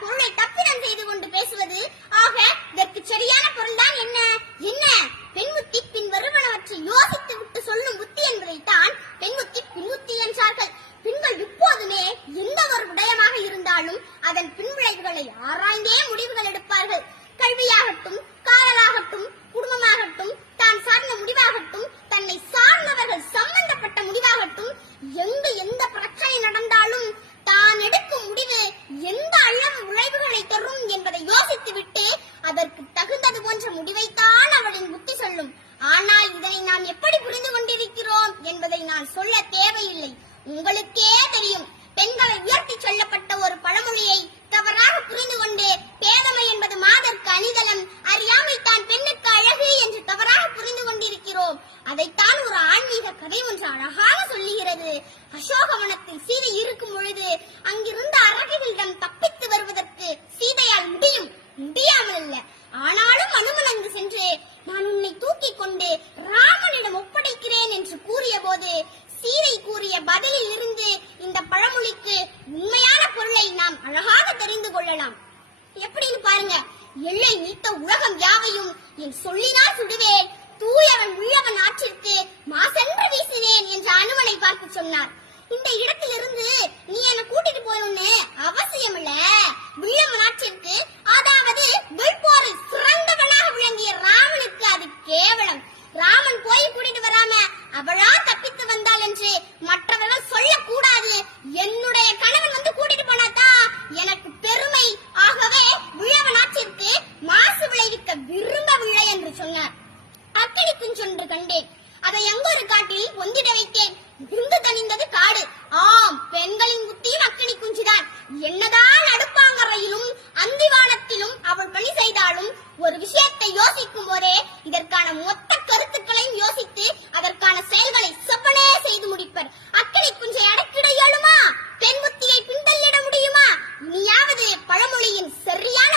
பொருளை தப்பிதம் செய்து கொண்டு பேசுவது. ஆக இதற்கு சரியான பொருள்தான் என்ன? என்ன? பெண்புத்தி பின் வருவனவற்றை யோசித்து விட்டு சொல்லும் புத்தி என்பதைத்தான் பெண்புத்தி பின்முத்தி என்றார்கள். பெண்கள் இப்போதுமே எந்த ஒரு விடயமாக இருந்தாலும் அதன் பின்விளைவுகளை ஆராய்ந்தே முடிவுகள் எடுப்பார்கள். கல்வியாகட்டும், காதலாகட்டும், குடும்பமாகட்டும், தான் சார்ந்த முடிவாகட்டும், தன்னை சார்ந்தவர்கள் சம்பந்தப்பட்ட முடிவாகட்டும், எந்த பிரச்சனை நடந்தாலும் தான் எடுக்கும் முடிவு எந்த அளவு விளைவுகளை தரும் என்பதை யோசித்து விட்டு அதற்கு தகுந்தது போன்ற முடிவைத்தான் அவளின் புத்தி சொல்லும். ஆனால் இதனை நாம் எப்படி புரிந்து கொண்டிருக்கிறோம் என்பதை நான் சொல்ல தேவையில்லை, உங்களுக்கே தெரியும். பெண்களை உயர்த்தி சொல்லப்பட்ட ஒரு பழமொழியை தவறாக புரிந்து கொண்டு பேதமை என்பது மாதற்கு அணிதலம், அறியாமை தான் பெண்ணுக்கு அழகு என்று தவறாக புரிந்து கொண்டிருக்கிறோம். அதைத்தான் ஒரு ஆன்மீக கதை ஒன்று அழகாக சொல்லுகிறது. அசோகவனத்தில் சீதை இருக்கும் பொழுது அங்கிருந்த அரகிகளிடம் தப்பித்து வருவதற்கு சீதையால் முடியாமல் இல்ல. ஆனாலும் அனுமன் அங்கு சென்று நான் உன்னை தூக்கி கொண்டு ராமனிடம் ஒப்படைக்கிறேன் என்று கூறிய போது சீதை கூறிய பதிலில் இருந்து இந்த பழமொழிக்கு உண்மையான பொருளை நாம் அழகாக தெரிந்து கொள்ளலாம். எப்படின்னு பாருங்க. எல்லை நீத்த உலகம் யாவையும் என் சொல்லினால் சுடுவேன், தூயவன் உள்ளவன் ஆற்றிற்கு மாசென்று வீசினேன் என்று அனுமனை பார்த்து சொன்னார். இந்த இடத்திலிருந்து நீ என்ன கூட்டிட்டு போயணும்னு அவசியம் இல்ல. வில்லவன் ஆற்றிற்கு, அதாவது வெள்போரில் சிறந்தவனாக விளங்கிய ராமனுக்கு அது கேவலம். ராமன் போய் கூட்டிட்டு வராம அவளா தப்பித்து வந்தாள் என்று மற்றவர்கள் சொல்லக்கூடாது. என்னுடைய கணவன் வந்து கூட்டிட்டு போனாதான் எனக்கு பெருமை. ஆகவே விழவன் ஆற்றிற்கு மாசு விளைவிக்க விரும்பவில்லை என்று சொன்னார். அக்கினி குஞ்சொன்று கண்டேன், அதை எங்கொரு காட்டில் பொந்திட வைத்தேன், விருந்து தணிந்தது காடு. ஆம், பெண்களின் புத்தியும் அக்கினி குஞ்சுதான். என்னதான் அடுப்பாங்கரையிலும் அந்திவானத்திலும் அவள் பணி செய்தாலும் ஒரு விஷயத்தை யோசிக்கும் போதே இதற்கான மொத்த கருத்துக்களையும் யோசித்து அதற்கான செயல்களை செவ்வனே செய்து முடிப்பர். அக்கினி குஞ்சை அடக்கிட இயலுமா? பெண் புத்தியை பின்தள்ளிட முடியுமா? இனியாவது பழமொழியின் சரியான